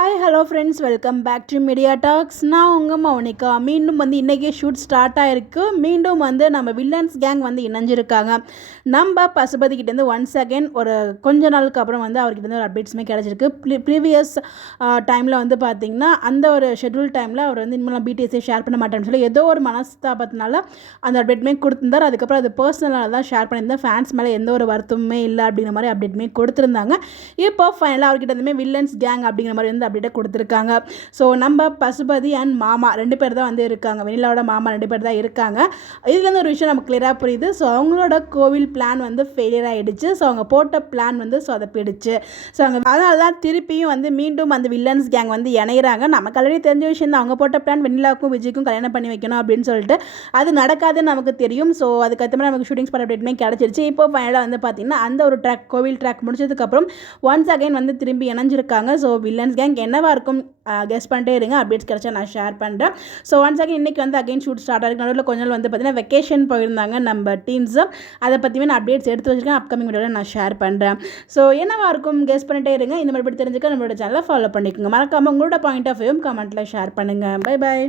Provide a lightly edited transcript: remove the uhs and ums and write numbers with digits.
Hi hello friends, welcome back to media talks. நான் உங்கள் மௌனிகா. மீண்டும் இன்றைக்கி ஷூட் ஸ்டார்ட் ஆகிருக்கு. மீண்டும் நம்ம வில்லன்ஸ் கேங் இணைஞ்சிருக்காங்க. நம்ம பசுபதிக்கிட்டேருந்து ஒன்ஸ் அகெயின் ஒரு கொஞ்ச நாளுக்கு அப்புறம் அவர்கிட்ட ஒரு அப்டேட்ஸுமே கிடச்சிருக்கு. ப்ரீவியஸ் டைமில் பார்த்திங்கன்னா அந்த ஒரு ஷெட்யூல் டைமில் அவர் இனிமேல் பிடிஎஸ்ஸை ஷேர் பண்ண மாட்டேன்னு சொல்லி ஏதோ ஒரு மனஸ்தாபத்தினால அந்த அப்டேட்டுமே கொடுத்துருந்தார். அதுக்கப்புறம் அது பர்சனலாக தான் ஷேர் பண்ணியிருந்தேன். ஃபேன்ஸ் மேலே எந்த ஒரு வருத்தமுமே இல்லை அப்படிங்கிற மாதிரி அப்டேட்டுமே கொடுத்துருந்தாங்க. இப்போ ஃபைனலாக அவர்கிட்ட வில்லன்ஸ் கேங் அப்படிங்கிற மாதிரி அப்டேட்டை கொடுத்துருக்காங்க. ஸோ நம்ம பசுபதி அண்ட் மாமா 2 பேர் தான் இருக்காங்க. வெண்ணிலாவோட மாமா 2 பேர் தான் இருக்காங்க. இதுலேருந்து ஒரு விஷயம் நமக்கு கிளியராக புரியுது. ஸோ அவங்களோட கோவில் பிளான் ஃபெயிலியர் ஆகிடுச்சு. ஸோ அவங்க போட்ட பிளான் சொதப்பிடுச்சு. ஸோ அதனால தான் திருப்பியும் மீண்டும் அந்த வில்லன்ஸ் கேங் இணைகிறாங்க. நமக்கு ஆல்ரெடி தெரிஞ்ச விஷயம் தான். அவங்க போட்ட பிளான் வெண்ணிலாவுக்கும் விஜய்க்கும் கல்யாணம் பண்ணி வைக்கணும் அப்படின்னு சொல்லிட்டு அது நடக்காதுன்னு நமக்கு தெரியும். ஸோ அதுக்கப்புறமா நமக்கு ஷூட்டிங் ஸ்பாட் அப்டேட்டுமே கிடச்சிருச்சு. இப்போ ஃபைனலாக பார்த்தீங்கன்னா அந்த ஒரு ட்ராக் கோவில் ட்ராக் முடிச்சதுக்கப்புறம் ஒன்ஸ் அகைன் திரும்பி இணைஞ்சிருக்காங்க. ஸோ வில்லன்ஸ் கேங் என்னவா இருக்கும் கெஸ் பண்ணிட்டே இருங்க. அப்டேட்ஸ் கிடச்சா நான் ஷேர் பண்ணுறேன். ஸோ ஒன்ஸ் அகைன் இன்றைக்கி அகைன் ஷூட் ஸ்டார்ட் ஆகிருக்கு. நடுவில் கொஞ்ச நாள் பார்த்தீங்கன்னா வெக்கேஷன் போயிருந்தாங்க நம்ம டீம்ஸ். அதை பற்றியுமே நான் அப்டேட்ஸ் எடுத்து வச்சுருக்கேன். அப்கமிங் வீடியோவில் நான் ஷேர் பண்ணுறேன். ஸோ என்னவா இருக்கும் கெஸ் பண்ணிட்டே இருங்க. இந்த மாதிரி தெரிஞ்சுக்க நம்மளோட சேனலை ஃபாலோ பண்ணிக்கோங்க. மறக்காமல் உங்களோட பாயிண்ட் ஆஃப் வியூ கமெண்ட்டில் ஷேர் பண்ணுங்கள். Bye bye.